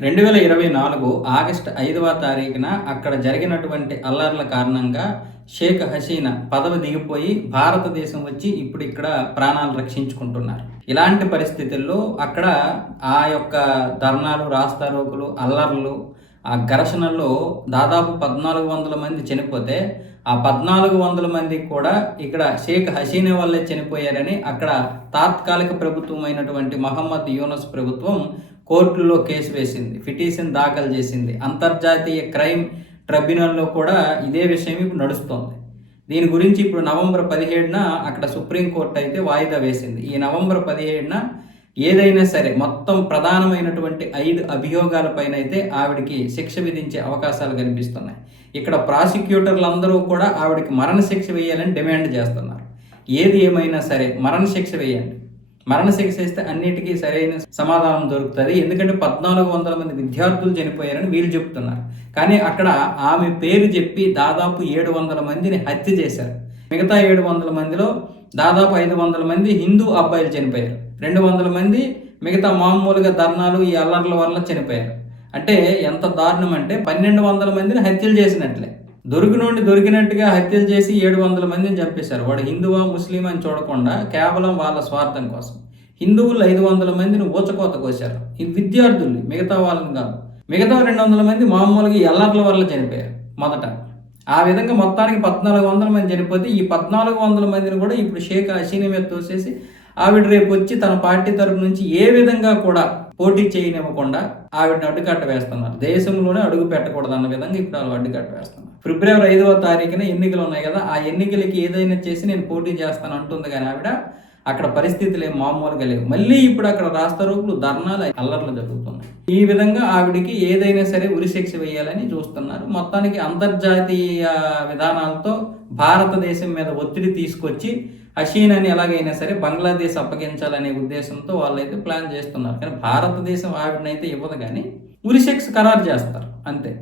2024 August 5వ తారీఖున అక్కడ జరిగినటువంటి అల్లర్ల కారణంగా షేక్ హసీనా పదవి దిగిపోయి భారతదేశం వచ్చి ఇప్పుడు ఇక్కడ ప్రాణాలు రక్షించుకుంటున్నారు. ఇలాంటి పరిస్థితుల్లో అక్కడ ఆ యొక్క ధర్నాలు, రాస్తారోకులు, అల్లర్లు, ఆ ఘర్షణల్లో దాదాపు 1400 మంది చనిపోతే ఆ 1400 మంది కూడా ఇక్కడ షేక్ హసీనా వల్లే చనిపోయారని అక్కడ తాత్కాలిక ప్రభుత్వం అయినటువంటి మహమ్మద్ యూనస్ ప్రభుత్వం కోర్టులో కేసు వేసింది, పిటిషన్ దాఖలు చేసింది. అంతర్జాతీయ క్రైమ్ ట్రిబ్యునల్లో కూడా ఇదే విషయం ఇప్పుడు నడుస్తోంది. దీని గురించి ఇప్పుడు నవంబర్ 17న అక్కడ సుప్రీంకోర్టు అయితే వాయిదా వేసింది. ఈ నవంబర్ 17న ఏదైనా సరే మొత్తం ప్రధానమైనటువంటి 5 అభియోగాలపైన అయితే ఆవిడికి శిక్ష విధించే అవకాశాలు కనిపిస్తున్నాయి. ఇక్కడ ప్రాసిక్యూటర్లందరూ కూడా ఆవిడికి మరణశిక్ష వేయాలని డిమాండ్ చేస్తున్నారు. ఏది ఏమైనా సరే మరణశిక్ష వేయండి, మరణశిక్ష వేస్తే అన్నిటికీ సరైన సమాధానం దొరుకుతుంది. ఎందుకంటే 1400 మంది విద్యార్థులు చనిపోయారని వీళ్ళు చెప్తున్నారు. కానీ అక్కడ ఆమె పేరు చెప్పి దాదాపు 700 మందిని హత్య చేశారు. మిగతా 700 మందిలో దాదాపు 500 మంది హిందూ అబ్బాయిలు చనిపోయారు. 200 మంది మిగతా మామూలుగా ధర్నాలు, ఈ అల్లర్ల వల్ల చనిపోయారు. అంటే ఎంత దారుణం అంటే 1200 మందిని హత్యలు చేసినట్లే. దొరికినట్టుగా హత్యలు చేసి 700 మందిని చంపేశారు. వాడు హిందువా ముస్లిం అని చూడకుండా కేవలం వాళ్ళ స్వార్థం కోసం హిందువులు 500 మందిని ఊచకోత కోశారు. ఈ విద్యార్థుల్ని, మిగతా వాళ్ళని కాదు. మిగతా 200 మంది మామూలుగా ఈ అల్లర్ల వల్ల చనిపోయారు మొదట. ఆ విధంగా మొత్తానికి 1400 మంది చనిపోతే ఈ 1400 మందిని కూడా ఇప్పుడు షేక్ హసీనా మీద తోసేసి ఆవిడ రేపు వచ్చి తన పార్టీ తరపు నుంచి ఏ విధంగా కూడా పోటీ చేయనివ్వకుండా ఆవిడని అడ్డుకట్ట వేస్తున్నారు. దేశంలోనే అడుగు పెట్టకూడదు అన్న విధంగా ఇప్పుడు వాళ్ళు అడ్డుకట్ట వేస్తున్నారు. ఫిబ్రవరి 5వ తారీఖున ఎన్నికలు ఉన్నాయి కదా, ఆ ఎన్నికలకి ఏదైనా చేసి నేను పోటీ చేస్తాను అంటుంది. కానీ ఆవిడ అక్కడ పరిస్థితులు ఏం మామూలుగా లేవు. మళ్ళీ ఇప్పుడు అక్కడ రాస్తారోకులు, ధర్నాలు, అల్లర్లు జరుగుతున్నాయి. ఈ విధంగా ఆవిడికి ఏదైనా సరే ఉరిశిక్ష వేయాలని చూస్తున్నారు. మొత్తానికి అంతర్జాతీయ విధానాలతో భారతదేశం మీద ఒత్తిడి తీసుకొచ్చి హసీనాని ఎలాగైనా సరే బంగ్లాదేశ్ అప్పగించాలనే ఉద్దేశంతో వాళ్ళైతే ప్లాన్ చేస్తున్నారు. కానీ భారతదేశం ఆవిడనైతే ఇవ్వదు, కానీ ఉరిశిక్ష ఖరారు చేస్తారు అంతే.